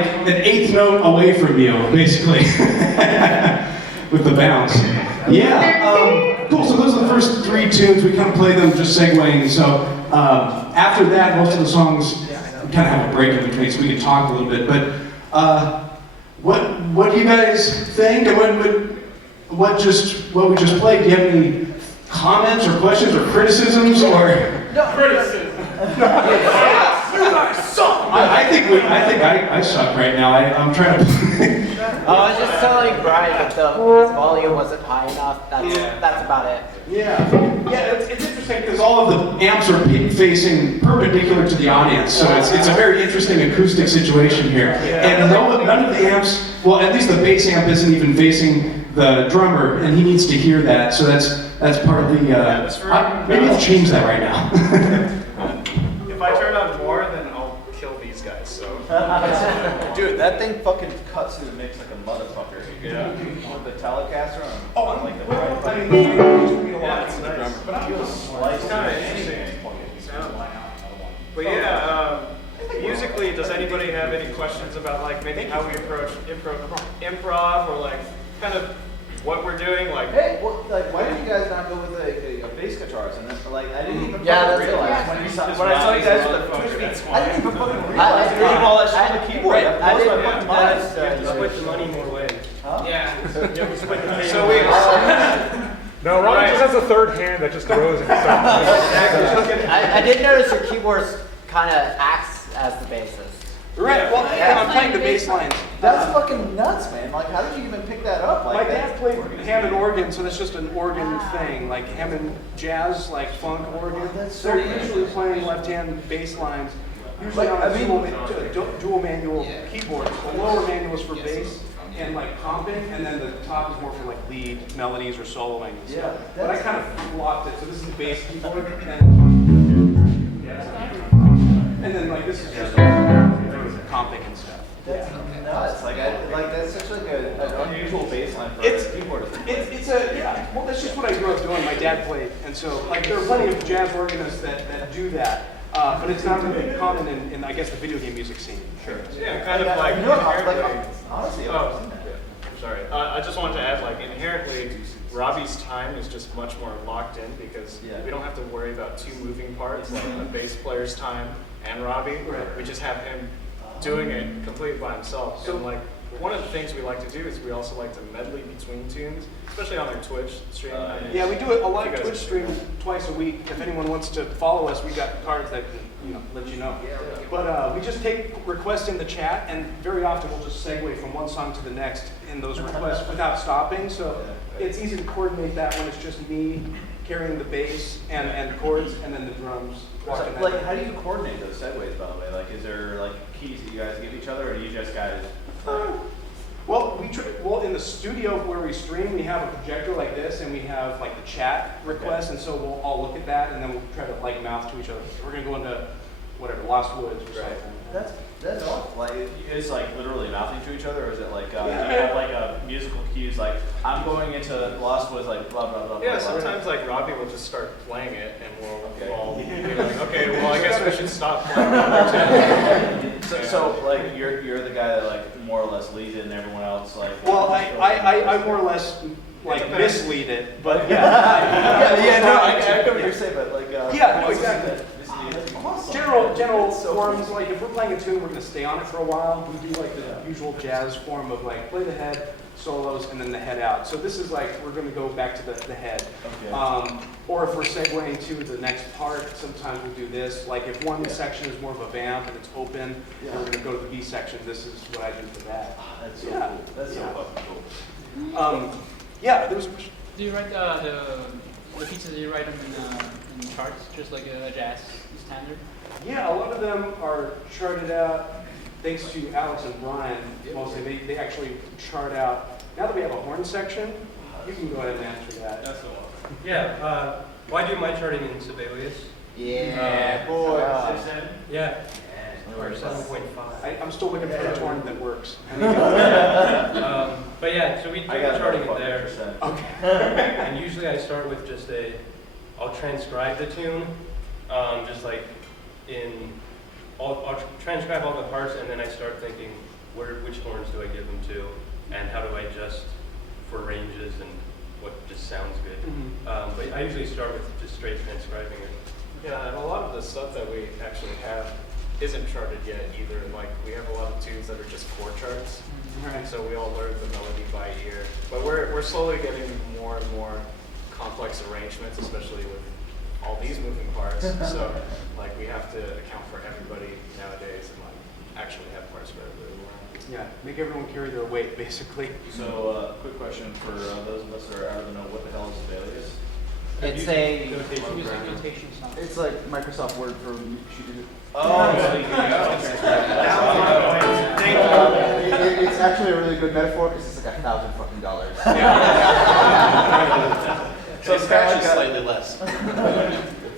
like an eighth note away from you, basically, with the bounce. Yeah, cool, so those are the first 3 tunes. We kind of play them just segueing. So after that, most of the songs, we kind of have a break in between so we can talk a little bit. But what do you guys think? And what we just played, do you have any comments or questions or criticisms or? No criticism. You guys suck. I think I suck right now. I'm trying to. I was just telling Brian that his volume wasn't high enough. That's about it. Yeah, it's interesting because all of the amps are facing perpendicular to the audience, so it's a very interesting acoustic situation here. And none of the amps, well, at least the bass amp isn't even facing the drummer, and he needs to hear that. So that's part of the. Maybe I'll change that right now. If I turn on more, then I'll kill these guys. So. Dude, that thing fucking cuts through the mix like a motherfucker. Yeah. With the Telecaster Oh, on like the well, right I button. mean, Yeah, it's nice. But I'm feels sliced. It's kind of interesting. But yeah, musically, does anybody have any questions about like maybe how we approach improv or like kind of what we're doing? Like, Hey, well, like, why did you guys not go with a bass guitarist? And then, like, I didn't even Yeah, fucking that's realize it. when I saw you guys with the Twitch beats, I didn't even fucking realize you did all that shit on the keyboard. I That blows my didn't fucking mind. Split the money more ways. Huh? Yeah. so we. No, Ron just has a third hand that just grows in his I did notice your keyboards kind of acts as the bassist. Right. Well, I'm playing the bass lines. That's fucking nuts, man. Like, how did you even pick that up? My Like, dad played Hammond organ, so that's just an organ thing, like Hammond jazz, like funk organ. That's so They're weird. usually playing left-hand bass lines, usually Like, on I a mean- dual manual keyboard. The lower manual is for bass and like comping, and then the top is more for like lead melodies or soloing and stuff. Yeah, But I that's- kind of flopped it, so this is the bass keyboard, and then like this is just comping and stuff. That's nuts. Like, that's such like an unusual bass line for It's a keyboard. it's a yeah. Well, that's just what I grew up doing. My dad played, and so like there are plenty of jazz organists that do that, but it's not really common in I guess the video game music scene. Sure. Yeah, kind of like You know, inherently. honestly, I've Oh, seen that. I'm sorry. I just wanted to add, like, inherently, Robbie's time is just much more locked in because we don't have to worry about 2 moving parts, like the bass player's time and Robbie. Right. We just have him doing it completely by himself. So- And like, one of the things we like to do is we also like to medley between tunes, especially on our Twitch stream. Yeah, we do a live You guys Twitch are- stream twice a week. If anyone wants to follow us, we got cards that can let you know. But we just take requests in the chat, and very often we'll just segue from one song to the next in those requests without stopping. So it's easy to coordinate that when it's just me carrying the bass and chords, and then the drums. walking that Like, way. how do you coordinate those segues, by the way? Like, is there like keys that you guys give each other, or do you just guys? Well, in the studio where we stream, we have a projector like this, and we have like the chat requests, and so we'll all look at that, and then we'll try to like mouth to each other. We're gonna go into whatever Lost Woods or something. That's awesome. Like, it's like literally mouthing to each other, or is it like do you Yeah. have like a musical cues? Like, I'm going into Lost Woods, like blah blah blah. Yeah, blah, blah. sometimes like Robbie will just start playing it, and we'll all be like, okay, well I guess we should stop playing it. So like you're the guy that like more or less leads it, and everyone else like. Well, I more or less like mislead it, but yeah. No, I get what you're saying, but like. Yeah, no, exactly. That's awesome. General forms, like if we're playing a tune, we're gonna stay on it for a while. We do like the usual jazz form of like play the head, solos, and then the head out. So this is like, we're gonna go back to the head. Okay. Or if we're segueing to the next part, sometimes we'll do this. Like if one section is more of a vamp and it's open, Yeah. we're gonna go to the B section. This is what I do for that. That's so Yeah. cool. That's so fucking cool. Yeah, there was a question. Do you write the pieces? Do you write them in charts, just like a jazz standard? Yeah, a lot of them are charted out thanks to Alex and Brian. Mostly, they actually chart out. Now that we have a horn section, you can go ahead and answer that. That's the one. Yeah, well, I do my charting in Sibelius. Yeah, boy. Yeah. Or 7.5. I'm still looking for a horn that works. But yeah, so we do I the got charting about it there. 5%. Okay. And usually I start with just I'll transcribe the tune, just like I'll transcribe all the parts, and then I start thinking, which horns do I give them to, and how do I adjust for ranges and what just sounds good. But I usually start with just straight transcribing it. Yeah, and a lot of the stuff that we actually have isn't charted yet either. Like, we have a lot of tunes that are just chord charts. And so we all learn the melody by ear. But we're slowly getting more and more complex arrangements, especially with all these moving parts. So, like, we have to account for everybody nowadays and, like, actually have parts for everyone. Yeah, make everyone carry their weight, basically. So, quick question for those of us that are out of the know, what the hell is a alias? It's a, Music notation stuff. It's like Microsoft Word for Oh, It's actually a really good metaphor because it's like $1,000 fucking dollars. So it's kind of like slightly less.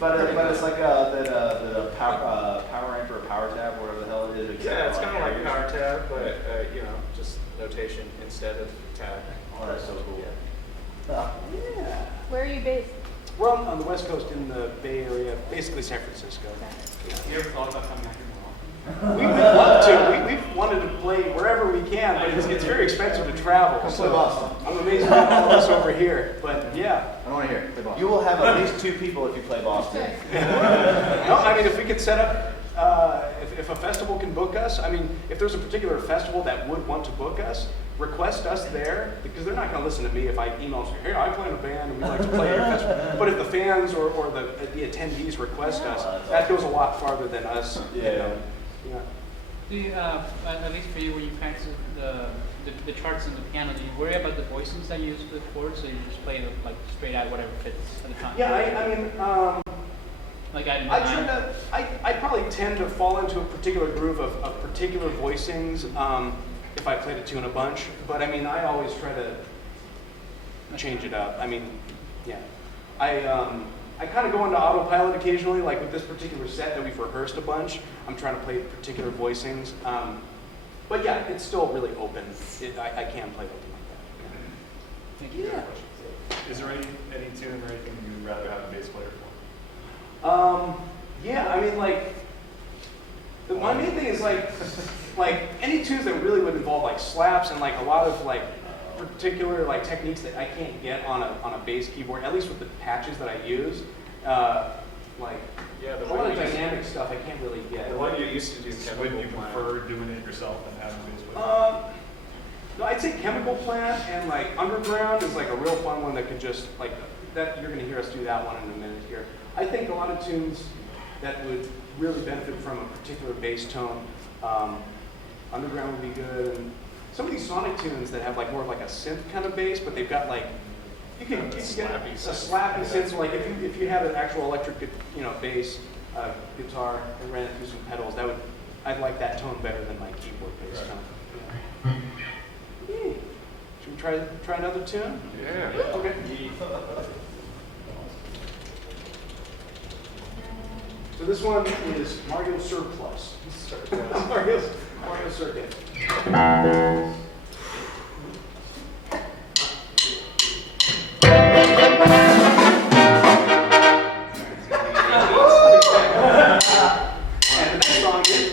but it's like the power rank or power tab, whatever the hell it is. Yeah, it's kind of like power tab, but, you know, just notation instead of tab. Oh, that's so cool. Yeah. Where are you based? We're on the West Coast in the Bay Area, basically San Francisco. You ever thought about coming out here more often? We would love to. We've wanted to play wherever we can, but it's very expensive to travel. Come play Boston. I'm amazed we have all this over here. But yeah. I don't want to hear it. Play Boston. You will have at least 2 people if you play Boston. No, I mean, if we could set up, if a festival can book us, I mean, if there's a particular festival that would want to book us, request us there, because they're not going to listen to me if I email and say, hey, I play in a band and we'd like to play at your festival. But if the fans or the attendees request us, that goes a lot farther than us. Yeah. You know. Yeah. Do you, at least for you, when you practice the charts and the piano, do you worry about the voicings that you use for the chords, or you just play like straight out whatever fits at the time? Yeah, I mean, like I tend to, I probably tend to fall into a particular groove of particular voicings if I played a tune a bunch. But I mean, I always try to change it up. I mean, yeah. I kind of go into autopilot occasionally, like with this particular set that we've rehearsed a bunch. I'm trying to play particular voicings. But yeah, it's still really open. I can play open like that. Thank you. Yeah. Is there any tune or anything you'd rather have a bass player for? Yeah, I mean, like, my main thing is like any tunes that really would involve like slaps and like a lot of like particular like techniques that I can't get on a bass keyboard, at least with the patches that I use. Like, Yeah, the a lot one of you used, dynamic stuff I can't really get. the one you used to do, Would you chemical plant. prefer doing it yourself than having a bass player? No, I'd say Chemical Plant and like Underground is like a real fun one that could just like that. You're gonna hear us do that one in a minute here. I think a lot of tunes that would really benefit from a particular bass tone, Underground would be good. And some of these sonic tunes that have like more of like a synth kind of bass, but they've got like you can get a slappy synth. So like if you had an actual electric bass guitar and ran it through some pedals, I'd like that tone better than my keyboard bass tone. Yeah. Should we try another tune? Yeah. Okay. So this one is Mario Surplus. Mario Circuit. And the next song is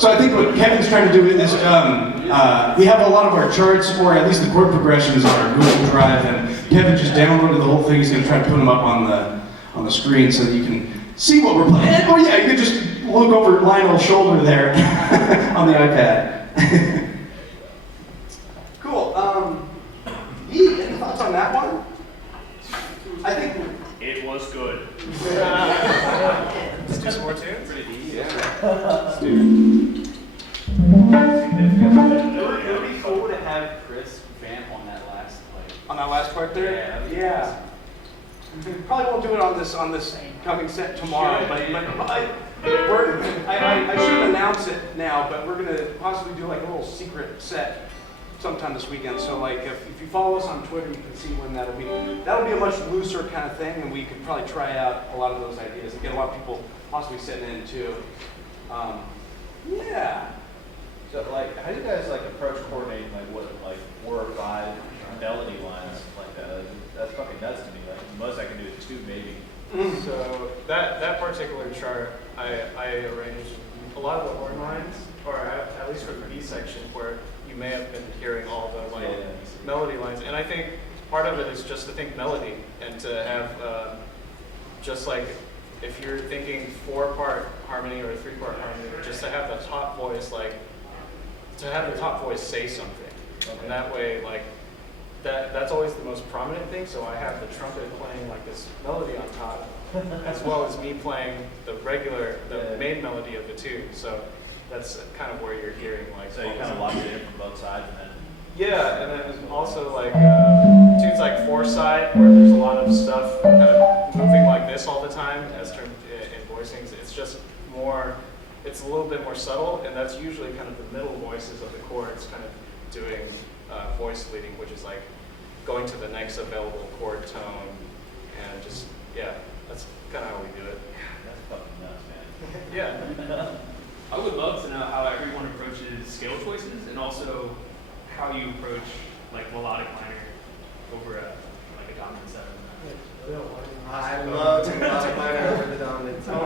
So I think what Kevin's trying to do is, we have a lot of our charts, or at least the chord progressions on our Google Drive, and Kevin just downloaded the whole thing. He's going to try to put them up on the screen so that you can see what we're playing. And, oh yeah, you can just look over Lionel's shoulder there on the iPad. Cool. Yee, any thoughts on that one? I think It was good. Let's do some more tunes. It would be cool to have Chris vamp on that last, on that last part there. Yeah. Probably won't do it on this coming set tomorrow, but I shouldn't announce it now, but we're gonna possibly do like a little secret set sometime this weekend. So like if you follow us on Twitter, you can see when that'll be. That'll be a much looser kind of thing, and we could probably try out a lot of those ideas and get a lot of people possibly sitting in too. Yeah. So like, how do you guys like approach coordinating like 4 or 5 melody lines like that? That's fucking nuts to me. Like the most I can do is 2 maybe. So that particular chart, I arranged a lot of the horn lines, or at least for the B section, where you may have been hearing all the melody lines. And I think part of it is just to think melody and to have just like if you're thinking 4-part harmony or a 3-part harmony, just to have the top voice say something. And that way, like, that's always the most prominent thing. So I have the trumpet playing like this melody on top, as well as me playing the main melody of the tune. So that's kind of where you're hearing like. So you kind of lock it in from both sides, and then. Yeah, and then also like tunes like Foresight, where there's a lot of stuff kind of moving like this all the time, as termed in voicings. It's just more. It's a little bit more subtle, and that's usually kind of the middle voices of the chords, kind of doing voice leading, which is like going to the next available chord tone, and just that's kind of how we do it. That's fucking nuts, man. Yeah. I would love to know how everyone approaches scale choices and also how you approach like melodic minor over like a dominant 7. I love melodic minor over the dominant 7.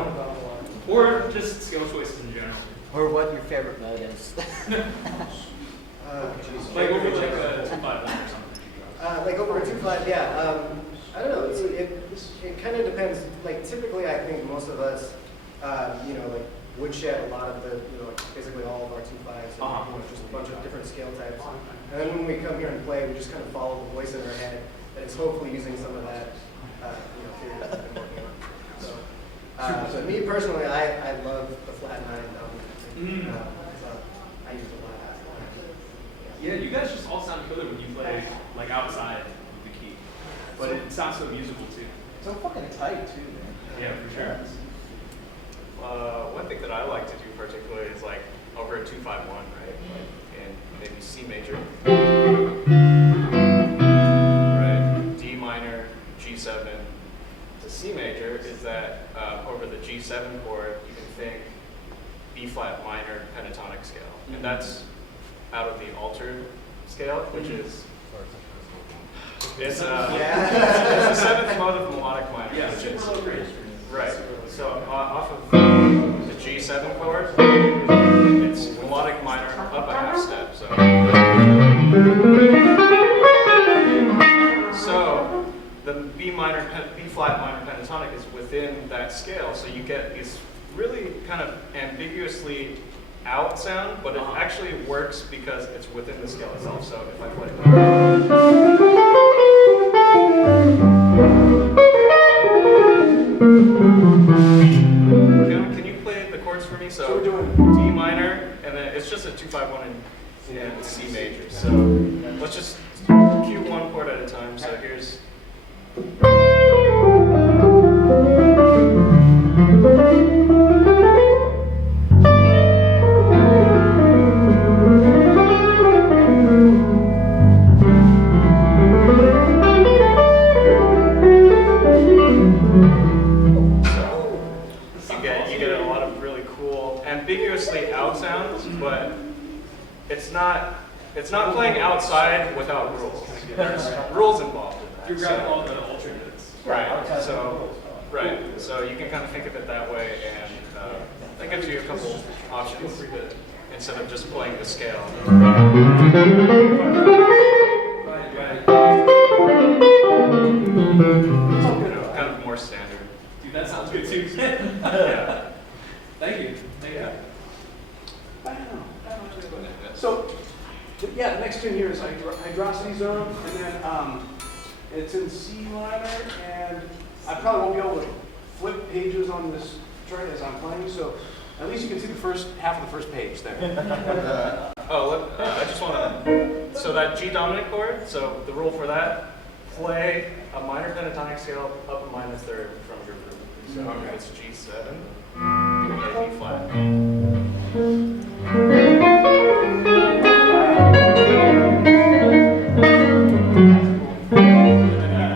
Or just scale choices in general. Or what your favorite mode is. Like over like a 2-5-1 or something. Like over a 2-5, yeah. I don't know. It kind of depends. Like typically, I think most of us, like woodshed a lot of the, like basically all of our 2-5s, and, just a bunch of different scale types. And then when we come here and play, we just kind of follow the voice in our head, and it's hopefully using some of that, theory that we've been working on. So me personally, I love the flat 9 dominant. So I use a lot. Yeah, you guys just all sound killer when you play like outside of the key, but it sounds so musical too. So fucking tight too, man. Yeah, for sure. One thing that I like to do particularly is like over a 2-5-1, right? And maybe C major, right? D minor, G7 to C major is that over the G7 chord you can think B flat minor pentatonic scale, and that's out of the altered scale, which is it's the 7th mode of melodic minor. Yeah, which is super low range. right. So off of the G7 chord, it's melodic minor up a half step. So the B flat minor pentatonic is within that scale. So you get these really kind of ambiguously out sound, but it actually works because it's within the scale itself. So if I play. Can you play the chords for me? So we're doing D minor, and then it's just a 2-5-1 and C major. So let's just cue one chord at a time. So here's. You get a lot of really cool, ambiguously out sounds, but it's not playing outside without rules. There's rules involved in that. You're grabbing all the alternates. Right. So you can kind of think of it that way, and That gives you a couple options instead of just playing the scale. Kind of more standard. Dude, that sounds good too. Yeah. Thank you. Thank you. So, yeah, the next tune here is Hydrocity Zone, and then it's in C minor, and I probably won't be able to flip pages on this chart as I'm playing, so at least you can see the first half of the first page there. I just want to, so that G dominant chord, so the rule for that, play a minor pentatonic scale up a minor third from your root. So if it's G7, play B flat.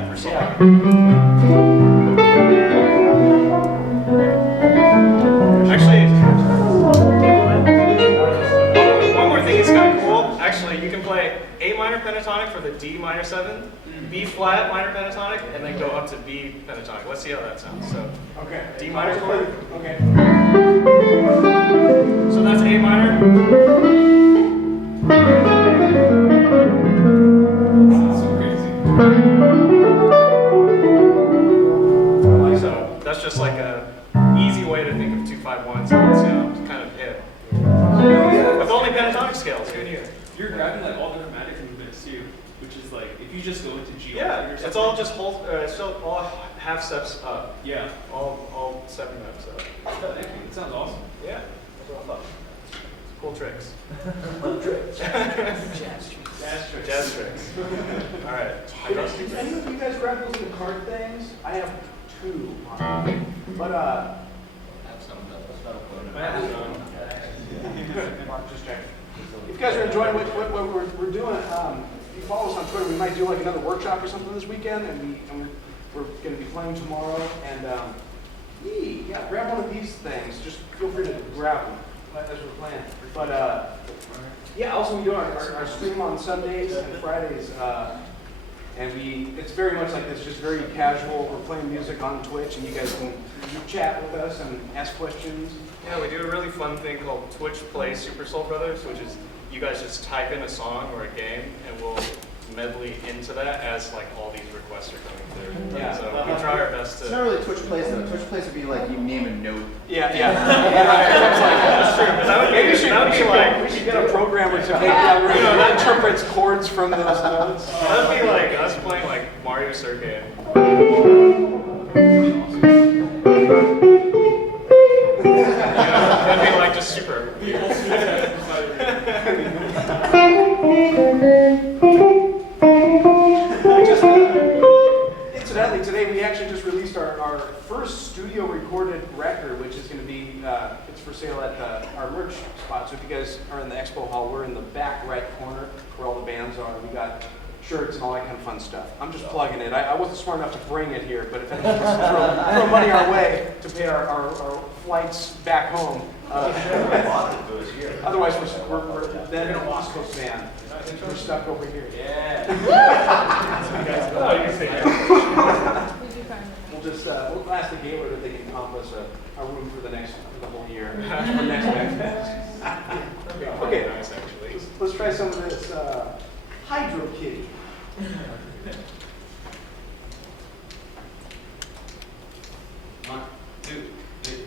For solo. Actually, one more thing is kind of cool. Actually, you can play A minor pentatonic for the D minor 7, B flat minor pentatonic, and then go up to B pentatonic. Let's see how that sounds. So, Okay. D minor chord. Okay. So that's A minor. So that's just like a easy way to think of 2-5-1s and sound kind of it. With only pentatonic scales, who knew? You're grabbing like all the chromatic movements too, which is like if you just go into G. Yeah, it's all just it's still all half steps up. Yeah. All 7 steps up. Thank you. It sounds awesome. Yeah, that's what I thought. Cool tricks. Jazz tricks. All right. Did any of you guys grab those little card things? I have 2. But Mark, just check. If you guys are enjoying what we're doing, if you follow us on Twitter, we might do like another workshop or something this weekend, and we're going to be playing tomorrow. And yeah, grab one of these things. Just feel free to grab them as we're playing. But yeah, also we do our stream on Sundays and Fridays, and it's very much like this, just very casual. We're playing music on Twitch, and you guys can chat with us and ask questions. Yeah, we do a really fun thing called Twitch Play Super Soul Brothers, which is you guys just type in a song or a game, and we'll medley into that as like all these requests are coming through. Yeah. So we try our best to. It's not really Twitch Plays though. Twitch Plays would be like you name a note. Yeah, yeah. That's true. That would be like we should get a programmer to make that interprets chords from those notes. That would be like us playing like Mario Circuit. That'd be like just super. Incidentally, today we actually just released our first studio recorded record, which is going to be, it's for sale at our merch spot. So if you guys are in the expo hall, we're in the back right corner where all the bands are. We got shirts and all that kind of fun stuff. I'm just plugging it. I wasn't smart enough to bring it here, but if anyone wants to throw money our way to pay our flights back home. Otherwise, we're then an East Coast band. We're stuck over here. Yeah. We'll just we'll ask the Gaylord if they can comp us a room for the whole year. For next MAGFest. Okay. Nice, actually. Let's try some of this Hydro Kitty. One, two, three.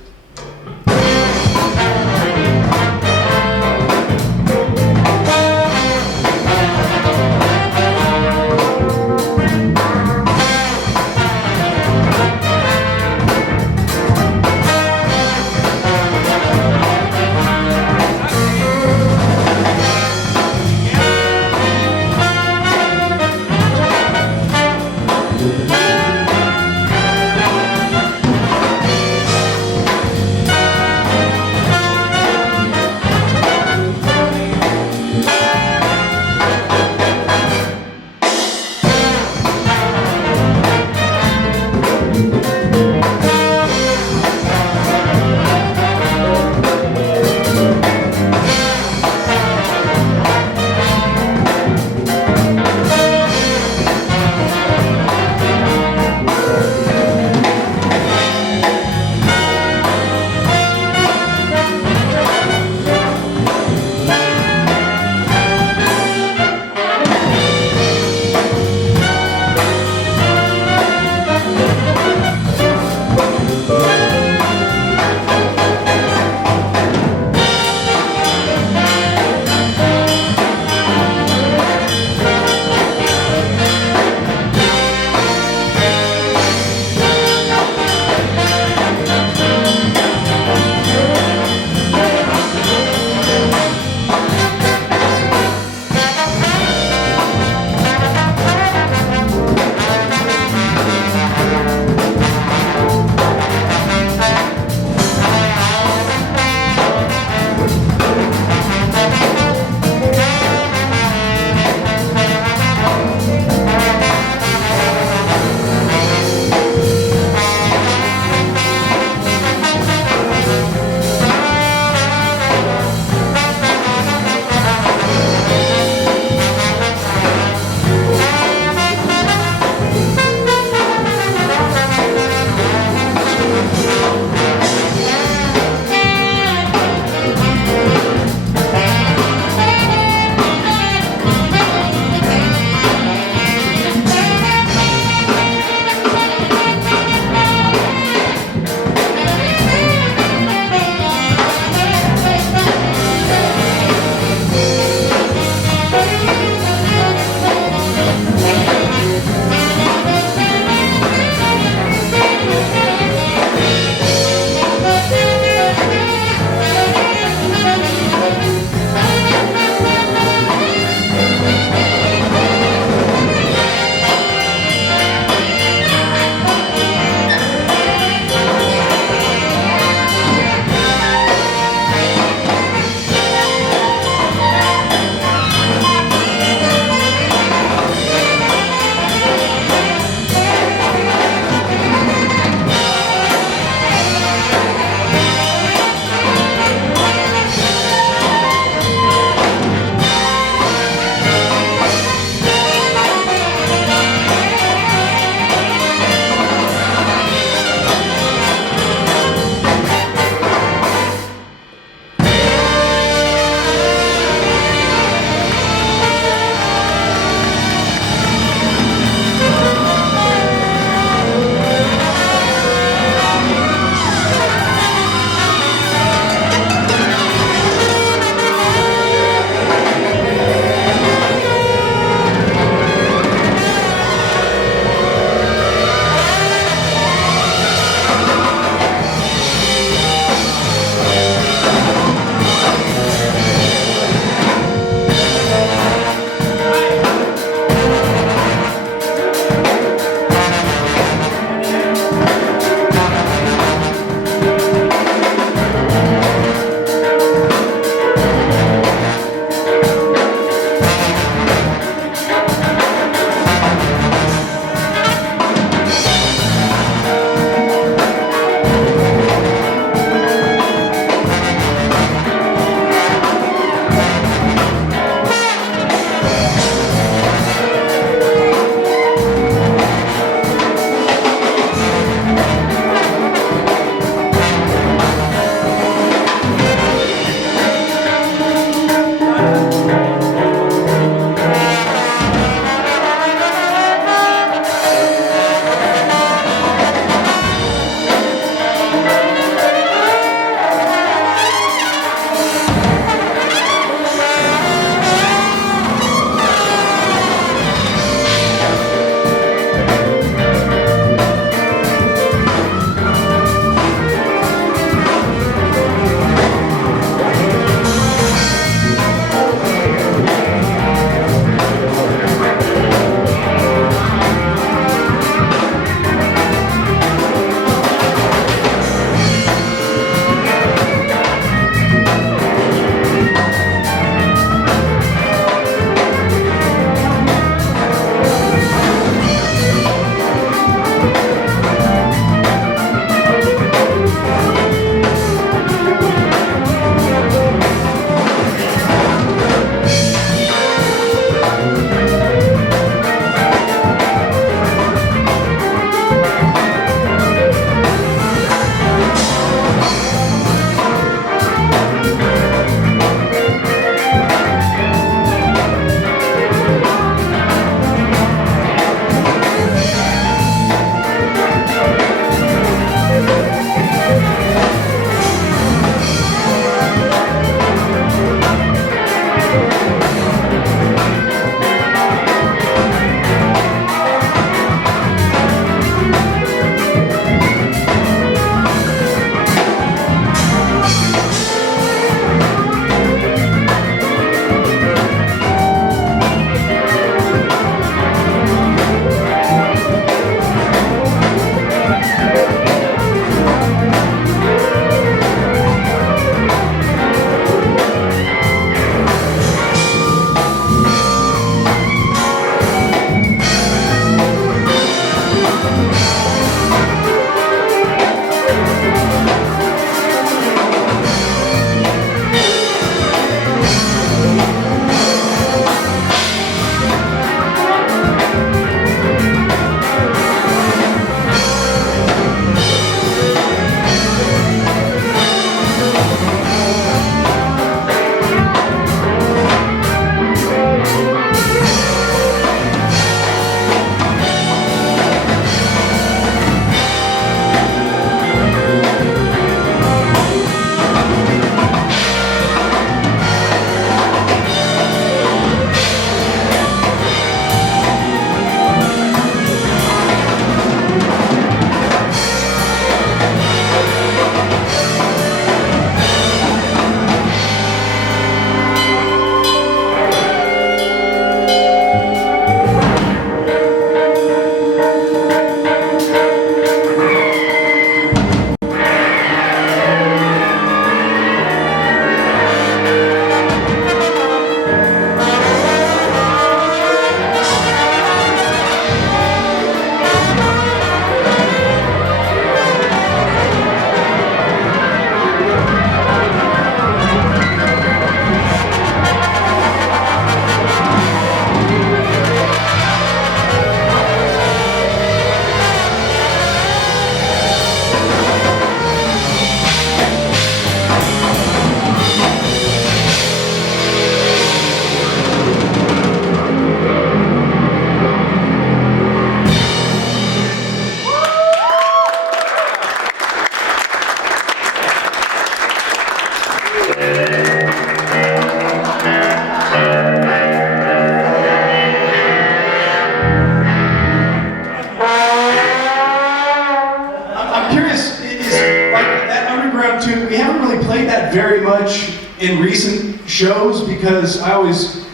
recent shows because I always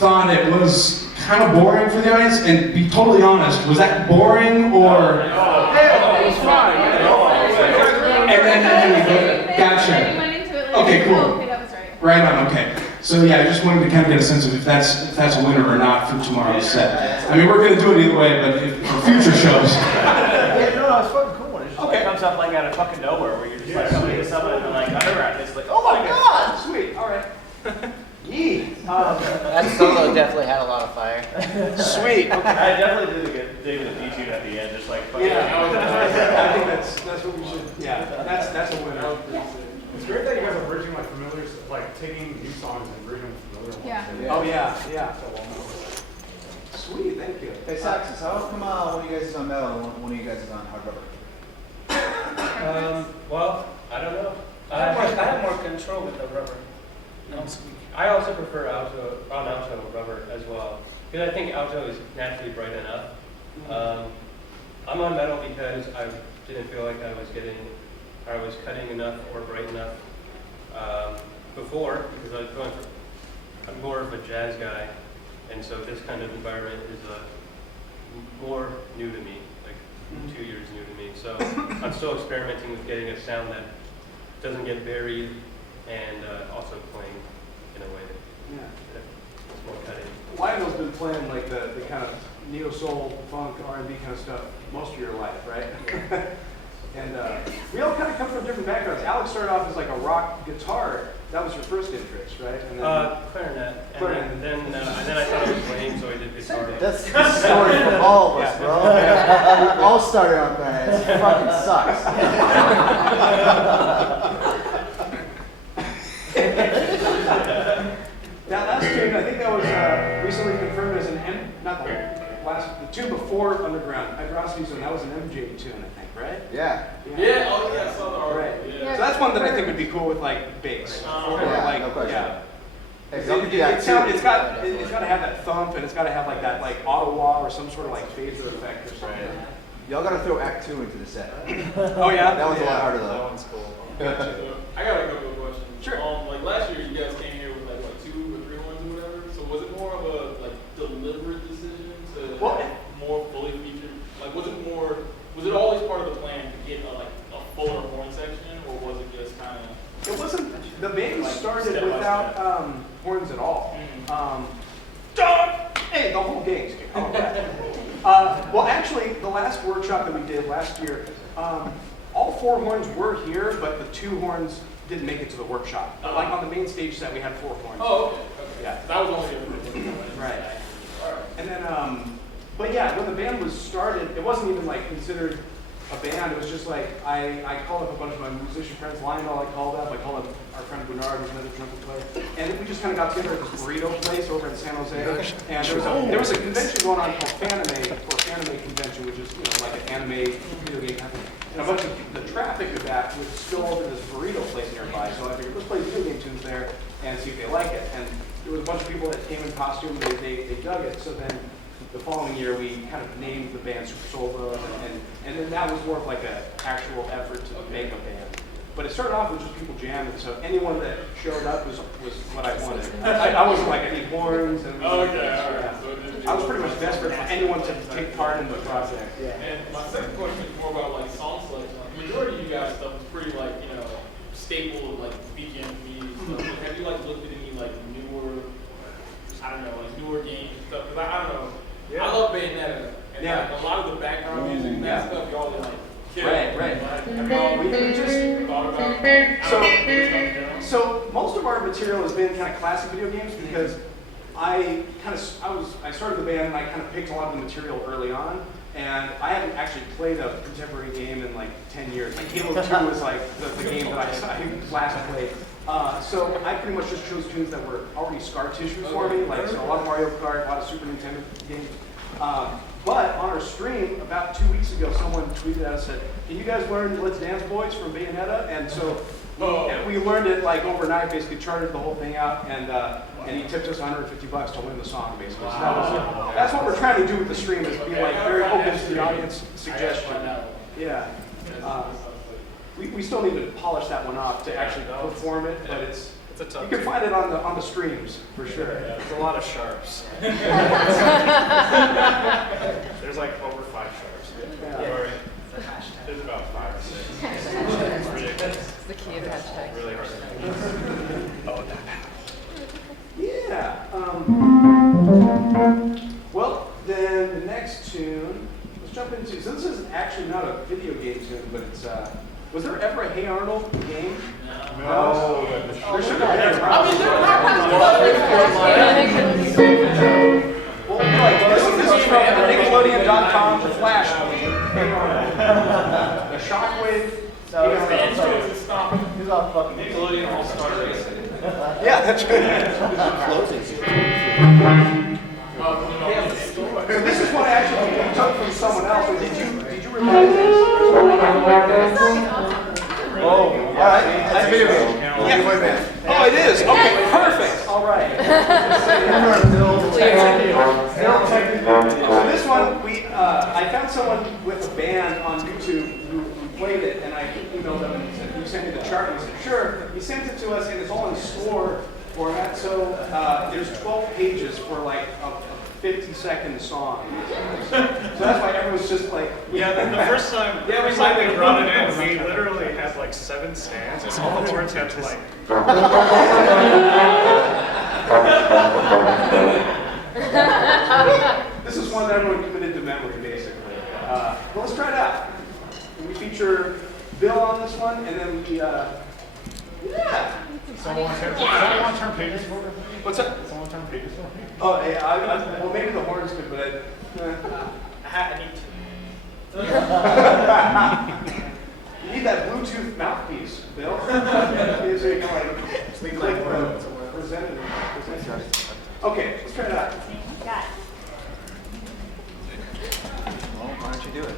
thought it was kind of boring for the audience. And be totally honest, was that boring or? It was fine. And then gotcha. Okay, cool. Okay, that was right. Right on. Okay. So yeah, I just wanted to kind of get a sense of if that's a winner or not for tomorrow's set. I mean, we're gonna do it either way, but for future shows. Yeah, no, it's fucking cool. It just like comes up like out of fucking nowhere where you're just like coming to someone and they're like, underground. It's like, oh my god! Sweet. All right. Yee. That solo definitely had a lot of fire. Sweet. Okay. I definitely did dig the D-tune at the end, just like fucking. Yeah. I think that's what we should. Yeah. That's a winner. It's great that you guys are bridging like familiars, like taking new songs and bridging with familiar ones. Yeah. Oh yeah. Sweet. Thank you. Hey, Saxes, how come one of you guys is on metal and one of you guys is on hard rubber? Well, I don't know. I have more control with the rubber. I also prefer alto rubber as well, because I think alto is naturally bright enough. I'm on metal because I didn't feel like I was cutting enough or bright enough before, because I was going for, I'm more of a jazz guy, and so this kind of environment is more new to me, like 2 years new to me. So I'm still experimenting with getting a sound that doesn't get buried and also playing in a way that it's more cutting. Lionel's been playing like the kind of neo soul, funk, R&B kind of stuff most of your life, right? And we all kind of come from different backgrounds. Alex started off as like a rock guitar. That was your first interest, right? And then Clarinet. Clarinet. And then I thought it was lame, so I did guitar. That's the story from all of us, bro. We all started on clarinets. It fucking sucks. That last tune, I think that was recently confirmed as the tune before Underground, Hydrosity Zone, that was an MJ tune, I think, right? Yeah. Oh yeah, I saw the art. Right. So that's one that I think would be cool with like bass. Yeah, no question. Yeah. Hey, y'all can do that too. It's got to have that thump, and it's got to have like that like auto wah or some sort of like phaser effect or something. Y'all gotta throw Act 2 into the set. Oh yeah? That one's a lot harder though. That one's cool. I got a couple of questions. Sure. Like last year, you guys came here with like what, 2 or 3 horns or whatever. So was it more of a like deliberate decision to have more fully featured? Like was it always part of the plan to get a fuller horn section, or was it just kind of? It wasn't. The band started without horns at all. Hey, the whole gang's here. Well, actually, the last workshop that we did last year, all 4 horns were here, but the 2 horns didn't make it to the workshop. But like on the main stage set, we had 4 horns. Oh, okay. Yeah. That was only a Right. And then, but yeah, when the band was started, it wasn't even like considered a band. It was just like, I called up a bunch of my musician friends. Lionel I called up our friend Bernard, who's another trumpet player. And we just kind of got together at this burrito place over in San Jose. And there was a convention going on called Fanime, or Fanime Convention, which is, like an anime video game kind of thing. And a bunch of the traffic of that would spill over to this burrito place nearby. So I figured, let's play video game tunes there and see if they like it. And there was a bunch of people that came in costume, they dug it. So then the following year, we kind of named the band Super Soul Bros, and then that was more of like an actual effort to make a band. But it started off with just people jamming, so anyone that showed up was what I wanted. I wasn't like, I need horns, and I was pretty much desperate for anyone to take part in the project. Yeah. And my second question is more about like song selection. Like, the majority of you guys' stuff is pretty like, staple of like BGM community stuff. But have you like looked at any like newer games and stuff? Because I don't know. I love Bayonetta, and like, a lot of the background music and that stuff, y'all are like kill. Right. Have y'all we just thought about So most of our material has been kind of classic video games because I started the band and I kind of picked a lot of the material early on, and I haven't actually played a contemporary game in like 10 years. Like Halo 2 was like the game that I last played. So I pretty much just chose tunes that were already scar tissue for me, like so a lot of Mario Kart, a lot of Super Nintendo games. But on our stream, about 2 weeks ago, someone tweeted at us and said, "Can you guys learn Let's Dance Boys from Bayonetta?" And so we learned it like overnight, basically charted the whole thing out, and he tipped us $150 to learn the song, basically. So that's what we're trying to do with the stream, is be like very open to the audience suggestion. Yeah. We still need to polish that one off to actually perform it, but it's It's a tough You can tune. find it on the streams for sure. There's a lot of sharps. There's like over 5 sharps. Or there's about 5 or 6. It's ridiculous. It's the key of hashtag. Really hard. Yeah. Well, then the next tune, let's jump into. So this is actually not a video game tune, but it's. Was there ever a Hey Arnold game? No. There should have been. Well, like, this is from Nickelodeon.com, The Flash movie. Hey Arnold. The Shockwave. No, it's the intro. He's all fucking. Nickelodeon All-Star Racing. Yeah, that's right. This is one actually we took from someone else. Or did you remember this? Oh, all right. That's a video game. Yeah. Oh, it is. Okay, perfect. All right. So this one, I found someone with a band on YouTube who played it, and I emailed them and said, "Can you send me the chart?" And he said, "Sure." He sent it to us, and it's all in score format. So there's 12 pages for like a 50-second song. So that's why everyone's just like, Yeah, the first time we brought it in, we literally had like 7 stands. All the horns had to like. This is one that everyone committed to memory, basically. Well, let's try it out. We feature Bill on this one, and then we, yeah. Someone want to turn pages for me? What's that? Someone turn pages for me? Oh, yeah, well, maybe the horns could, but I need to. you need that Bluetooth mouthpiece, Bill. So you can like click present it. Okay, let's try it out. Got it. Well, why don't you do it?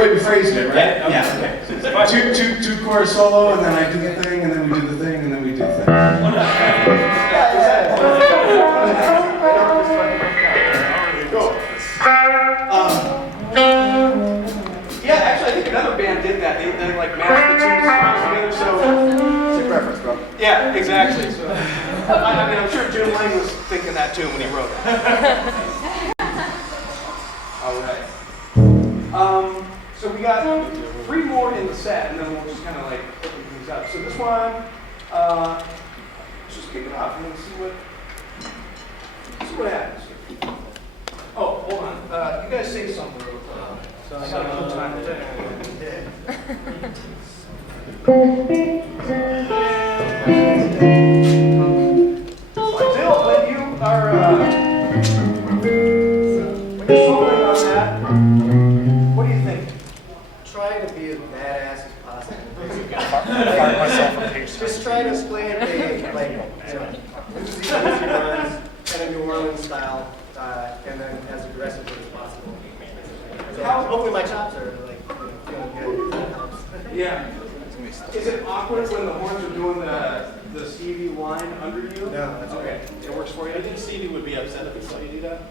way we phrased it, right? Yeah, okay. Two chorus solo, and then I do the thing, and then we do the thing, and then we do the thing. Yeah, actually, I think another band did that. They like mashed the two songs together. So Sick reference, bro. yeah, exactly. So I mean, I'm sure Jim Lang was thinking that too when he wrote it. All right. So we got 3 more in the set, and then we'll just kind of like open things up. So this one, let's just kick it off and then see what happens. Oh, hold on. You guys say something real quick. So I got a little time Bill, when you are when you're soloing on that, what do you think? Trying to be as badass as possible. Find myself a page. Just try to explain a, like, you know, bluesy runs, kind of New Orleans style, and then as aggressively as possible. So hopefully my chops are like, you know, feeling good. That helps. Yeah. Is it awkward when the horns are doing the Stevie line under you? No, that's okay. It works for you. I think Stevie would be upset if he saw you do that.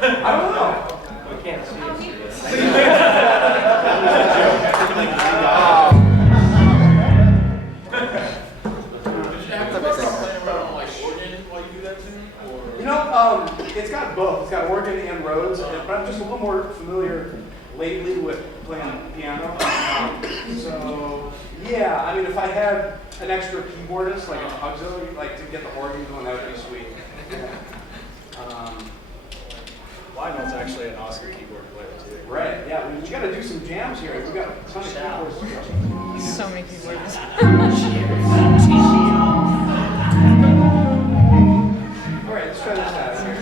I don't know. We can't see it. Did you have to start playing around on like organ while you do that too? Or You know, it's got both. It's got organ and Rhodes, but I'm just a little more familiar lately with playing piano. So, yeah, I mean, if I had an extra keyboardist, like an auxiliary, like to get the organ going, that would be sweet. Lionel's actually an awesome keyboard player too. Right, yeah, we got to do some jams here. We've got a ton of keyboards to go. So many keyboards. All right, let's try this out here.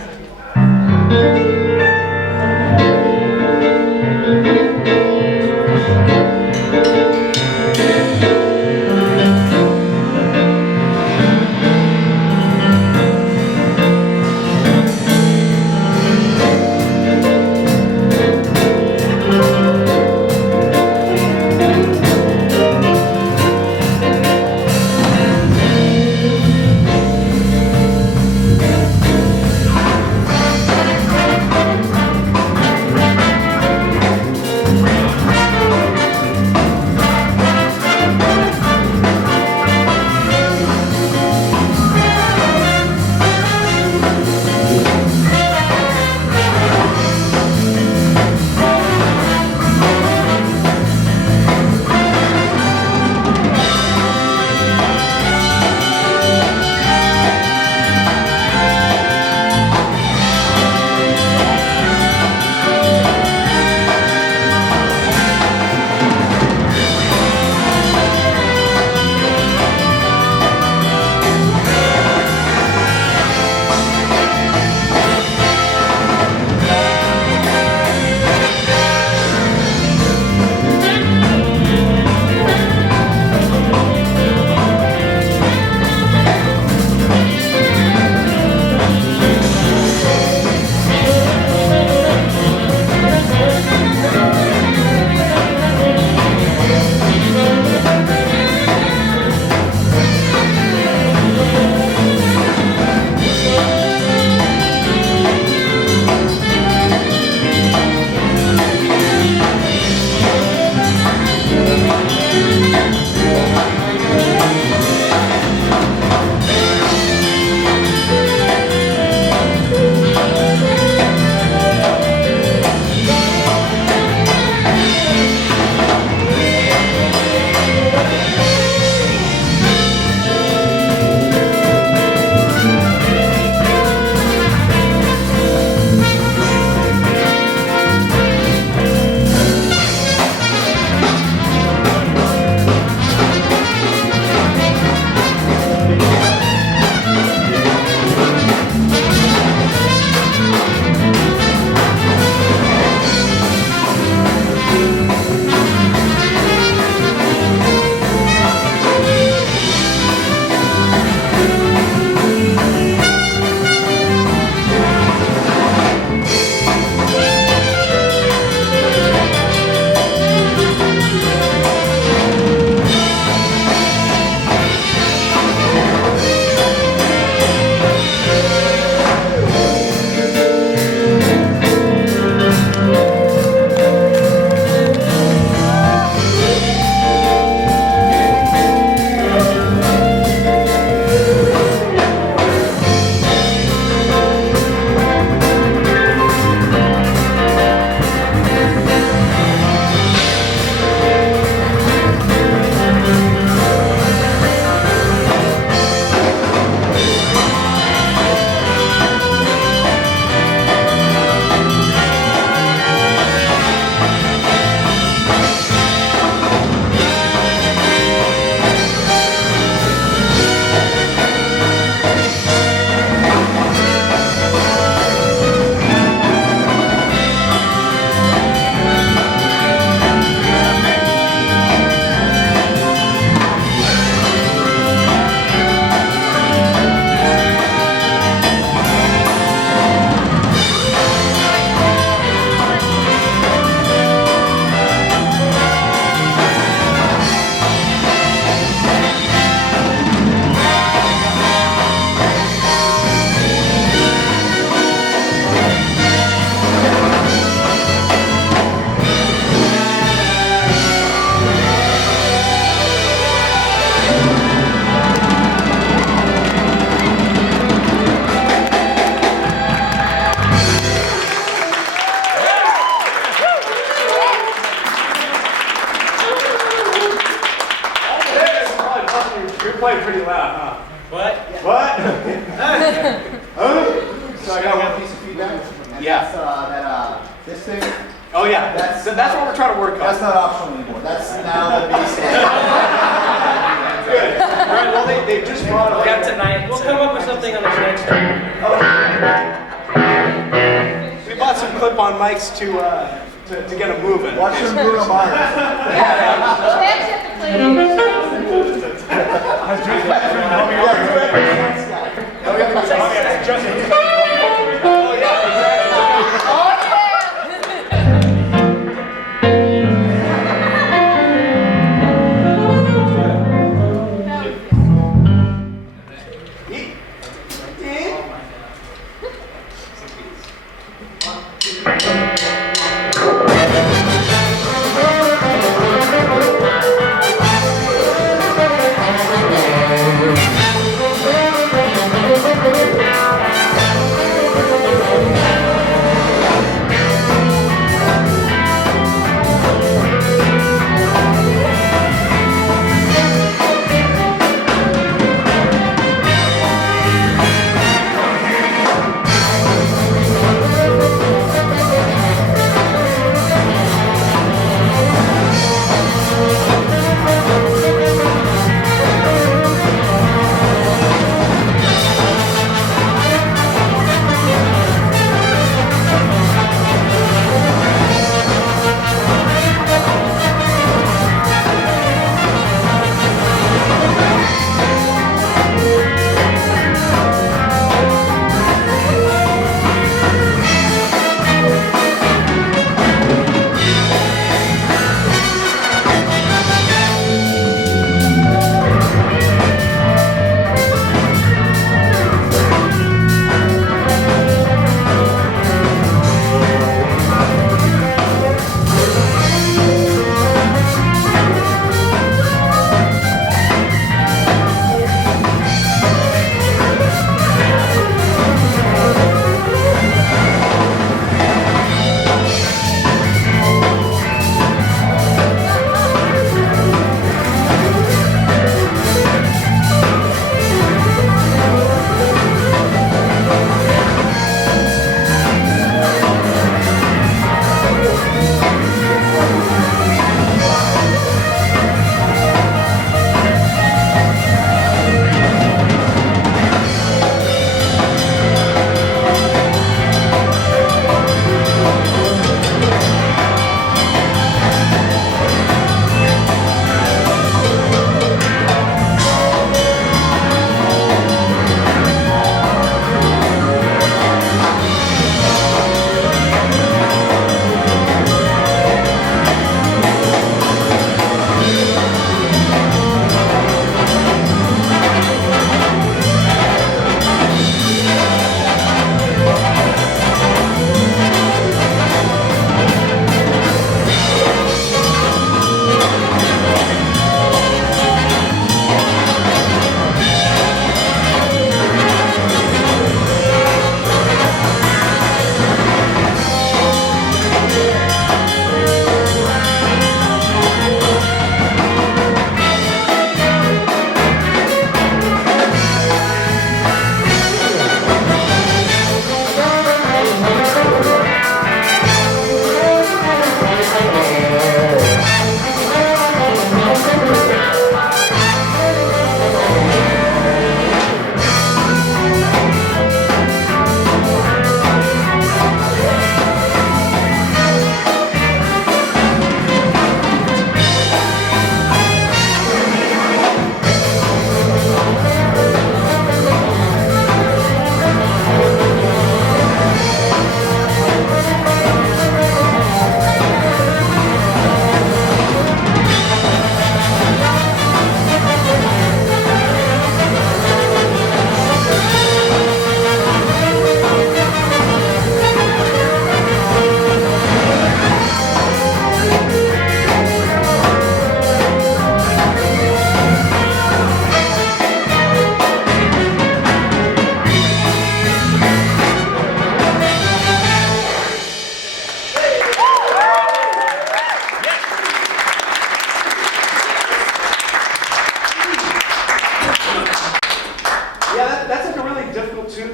So I got one piece of feedback. And Yeah. That's, this thing. Oh yeah, that's what we're trying to work on. That's not optional anymore. That's now the base. Good. Right, well, they just brought it Got tonight. We'll come up with something on the next time. We bought some clip-on mics to get them moving. Watch them Bruno Mars. Max have to play. Oh yeah,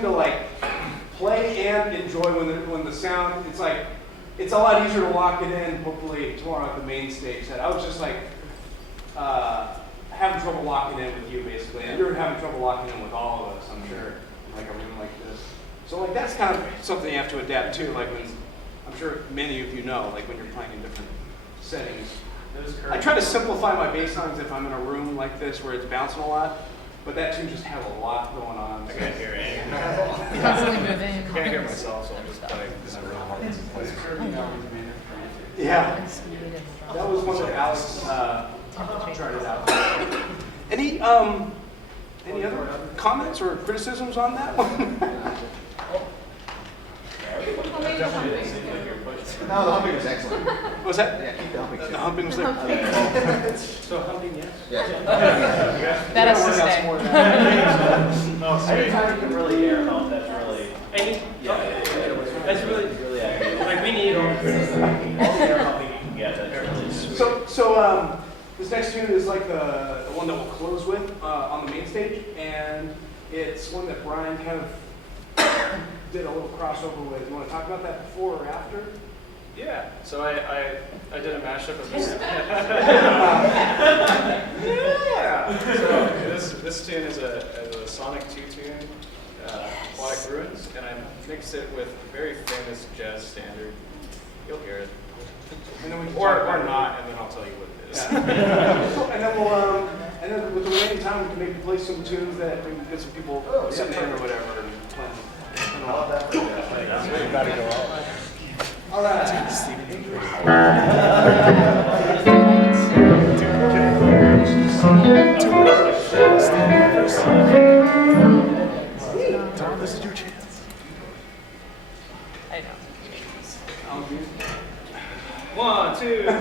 to like play and enjoy when the sound. It's a lot easier to lock it in. Hopefully tomorrow at the main stage. That I was just like having trouble locking in with you basically, and you're having trouble locking in with all of us. I'm sure, like a room like this. So like that's kind of something you have to adapt to. Like when I'm sure many of you know, like when you're playing in different settings. I try to simplify my bass lines if I'm in a room like this where it's bouncing a lot, but that tune just has a lot going on. I can't hear it. Constantly moving. I can't hear myself, so I'm just playing this around. Yeah, that was one that Alex tried it out. Any other comments or criticisms on that one? No, the humping was excellent. Was that? Yeah, keep the humping. The humping was there. So humping, yes? Yeah. That has to stay. Anytime you can really air hump, that's really, That's really accurate. like we need. All the air humping you can get, that's really sweet. So this next tune is like the one that we'll close with on the main stage, and it's one that Brian kind of did a little crossover with. You want to talk about that before or after? Yeah, so I did a mashup of this. Yeah. So this tune is a Sonic 2 tune, Aquatic Ruins, and I mixed it with a very famous jazz standard. You'll hear it. And then we can Or talk about not, and then I'll tell you what it is. Yeah. And then with the remaining time, we can maybe play some tunes that maybe get some people sitting in or whatever and playing. I love that. Gotta go out. All right. Tom, this is your chance. I know. 1, 2, 3.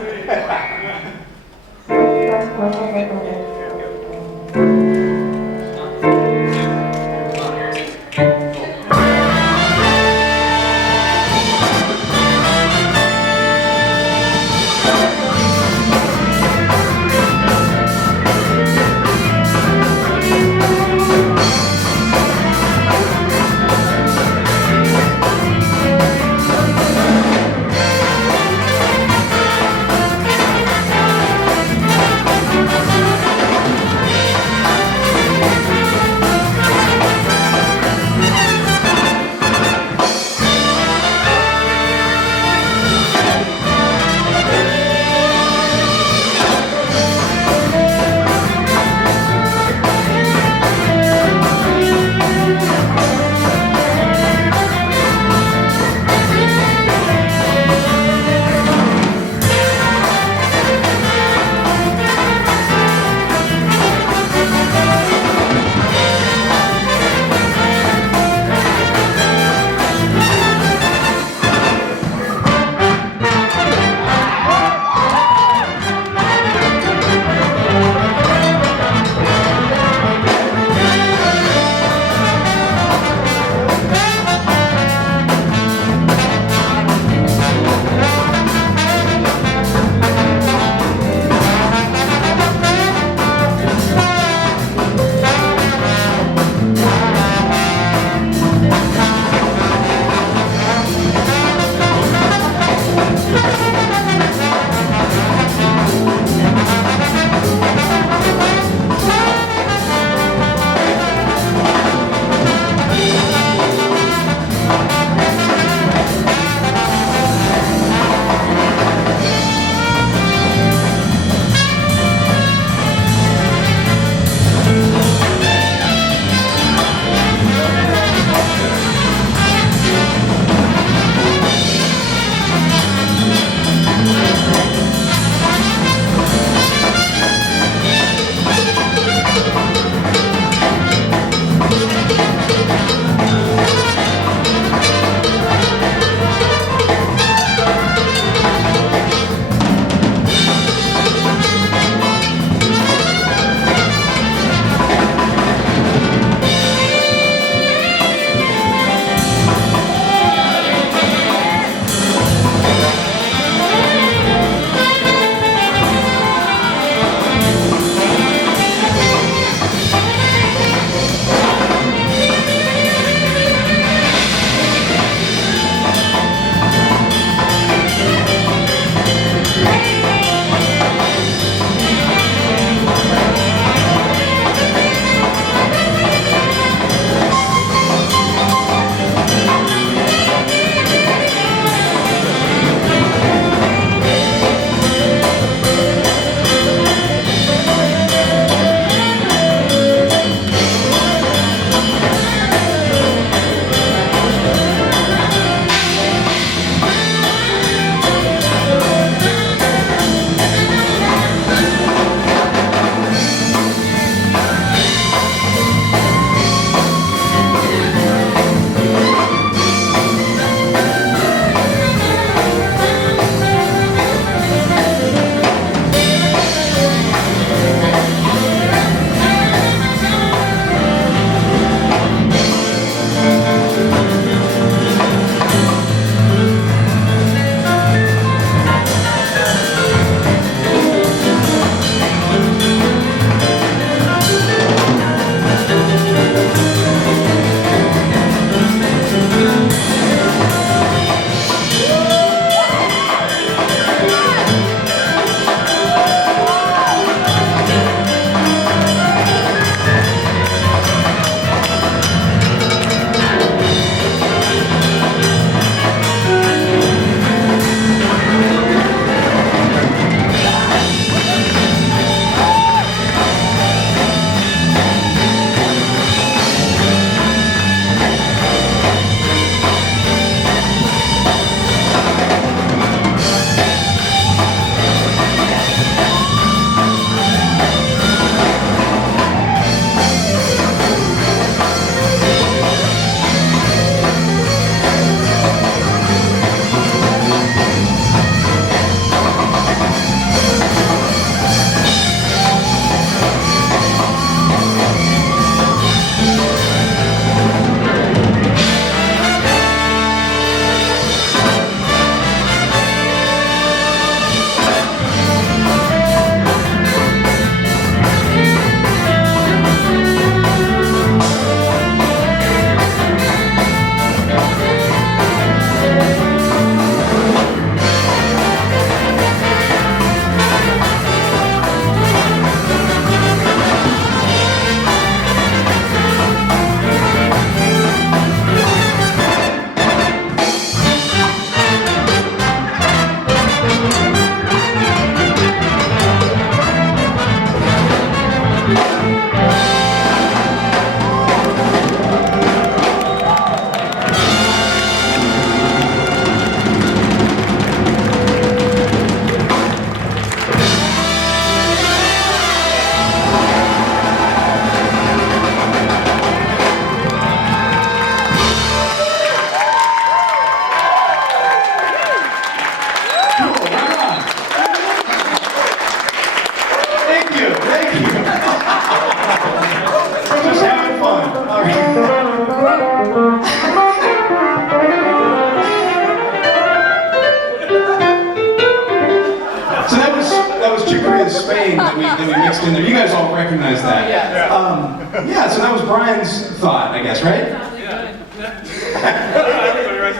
mixed in there. You guys all recognize that. Yeah, so that was Brian's thought, I guess, right?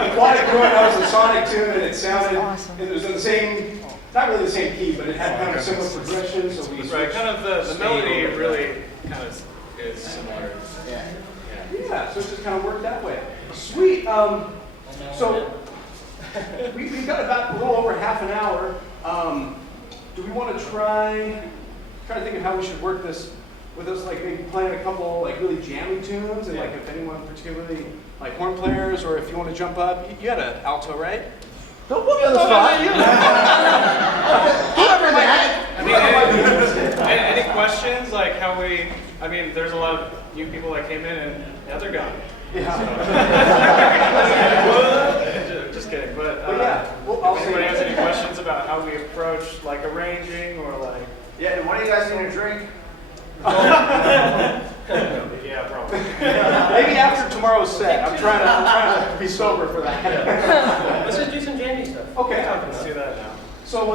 Aquatic Growing, that was the Sonic tune, and it sounded, it was in the same, not really the same key, but it had kind of similar progression, so we Right, kind of the melody really kind of is similar. Yeah, so it just kind of worked that way. Sweet. So we've got about a little over half an hour. Do we want to try to think of how we should work this with us, like maybe playing a couple like really jammy tunes, and like if anyone particularly like horn players, or if you want to jump up. You had an alto, right? Don't put me on the spot. Any questions like how we? I mean, there's a lot of new people that came in and now they're gone. Yeah. Just kidding, but yeah, if anybody has any questions about how we approach like arranging or like. Yeah, and one of you guys need a drink? Yeah, probably. Maybe after tomorrow's set. I'm trying to be sober for that. Let's just do some jammy stuff. Okay. Let's do that now. So,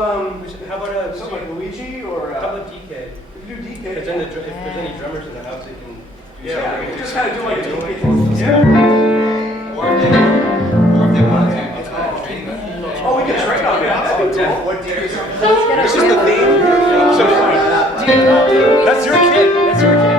how about something like Luigi or how about DK? We can do DK. If there's any drummers in the house, they can do Yeah, we can just kind of do like a DK. Or if they want to train them. Oh, we can train on that. That'd be cool. What DK? Let's get This is the theme. That's your kid. That's your kid.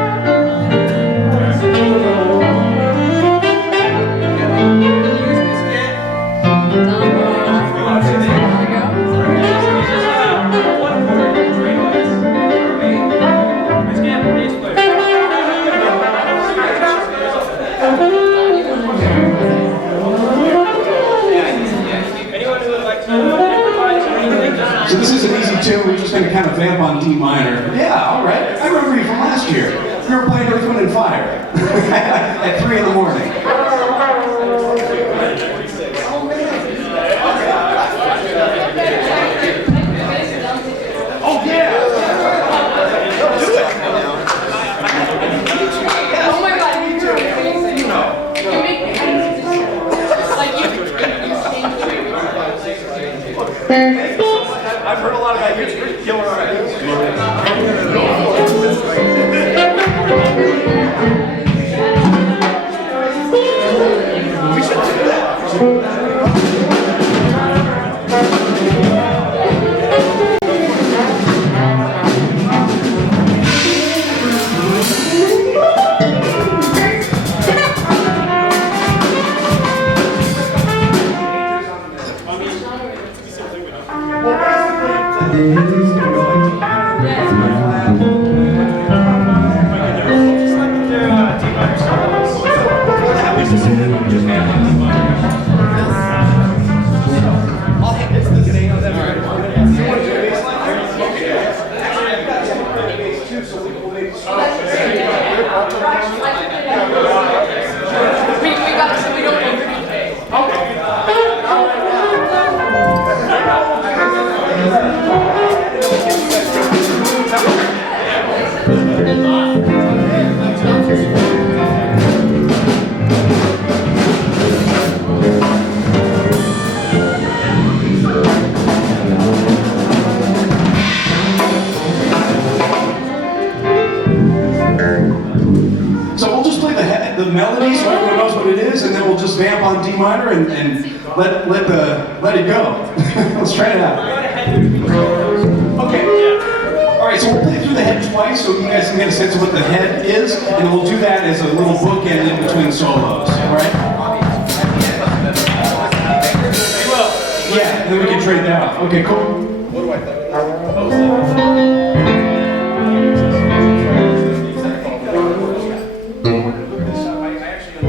So this is an easy tune. We're just going to kind of vamp on D minor. Yeah, all right. I remember you from last year. We were playing Earth, Wind, and Fire at 3 in the morning. Oh yeah! Do it. Oh my God, you do. You know. You make me like you I've heard a lot about you. You're killer on We should do that. The melody so everyone knows what it is, and then we'll just vamp on D minor and let it go. Let's try it out. Okay. All right, so we'll play through the head twice so you guys can get a sense of what the head is, and we'll do that as a little bookend in between solos. All right? Yeah, and then we can trade that off. Okay, cool. What do I think? I actually